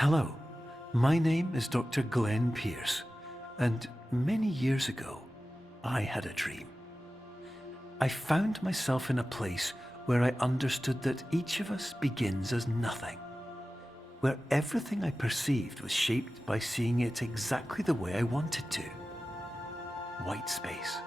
Hello, my name is Dr. Glenn Pierce, and many years ago, I had a dream. I found myself in a place where I understood that each of us begins as nothing, where everything I perceived was shaped by seeing it exactly the way I wanted to. White space.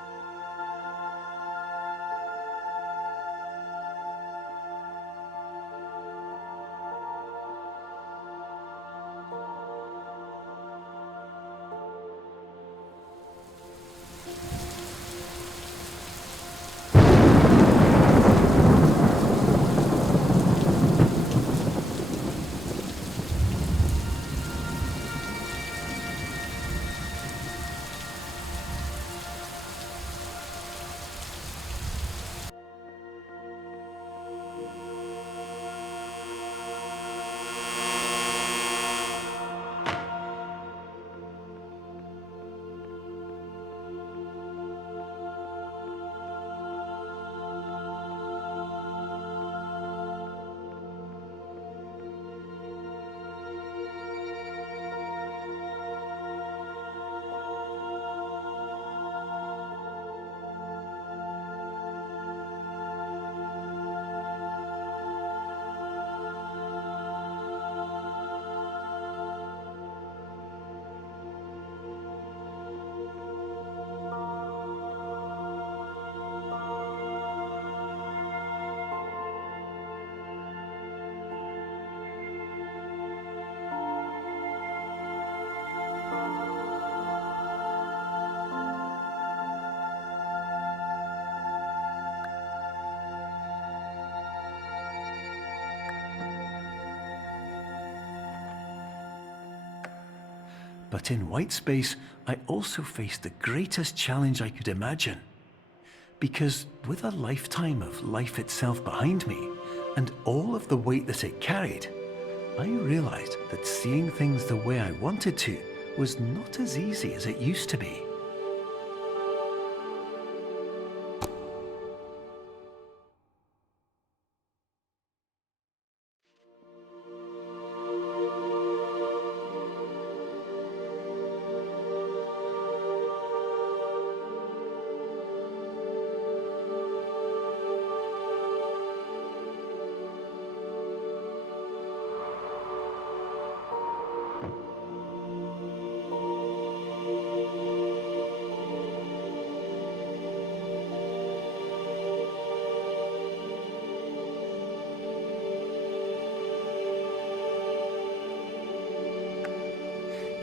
But in white space, I also faced the greatest challenge I could imagine. Because with a lifetime of life itself behind me, and all of the weight that it carried, I realized that seeing things the way I wanted to was not as easy as it used to be.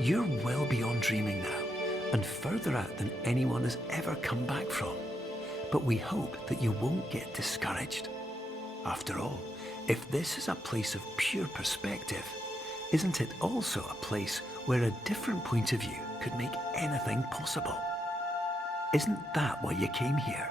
You're well beyond dreaming now, and further out than anyone has ever come back from. But we hope that you won't get discouraged. After all, if this is a place of pure perspective, isn't it also a place where a different point of view could make anything possible? Isn't that why you came here?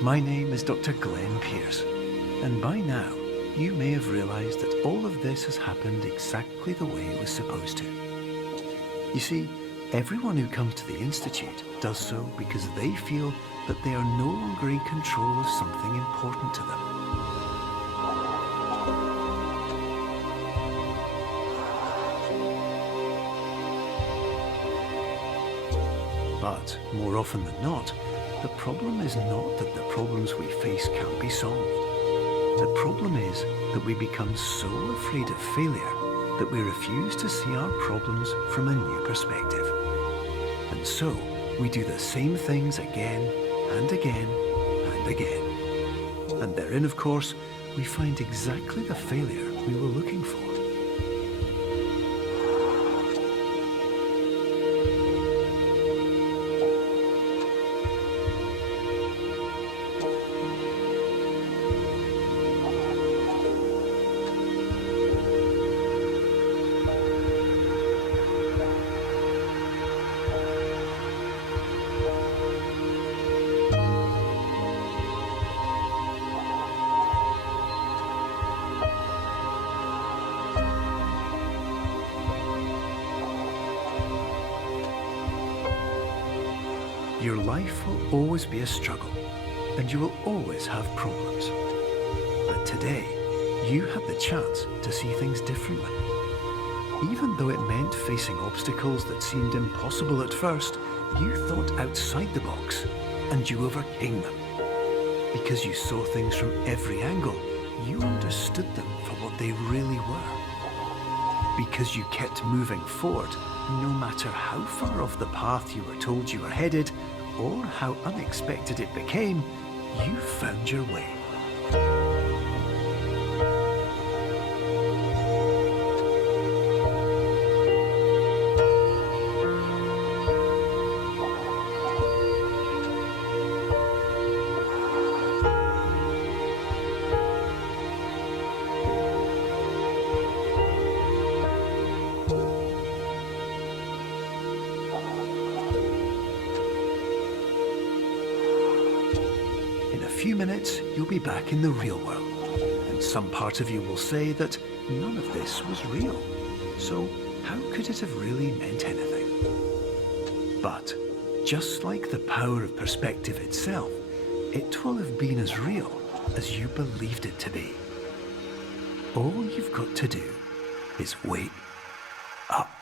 My name is Dr. Glenn Pierce, and by now you may have realized that all of this has happened exactly the way it was supposed to. You see, everyone who comes to the Institute does so because they feel that they are no longer in control of something important to them. But more often than not, the problem is not that the problems we face can't be solved. The problem is that we become so afraid of failure that we refuse to see our problems from a new perspective. And so we do the same things again and again and again. And therein, of course, we find exactly the failure we were looking for. Your life will always be a struggle, and you will always have problems. But today, you had the chance to see things differently. Even though it meant facing obstacles that seemed impossible at first, you thought outside the box, and you overcame them. Because you saw things from every angle, you understood them for what they really were. Because you kept moving forward, no matter how far off the path you were told you were headed, or how unexpected it became, you found your way. In a few minutes, you'll be back in the real world, and some part of you will say that none of this was real. So how could it have really meant anything? But just like the power of perspective itself, it will have been as real as you believed it to be. All you've got to do is wake up.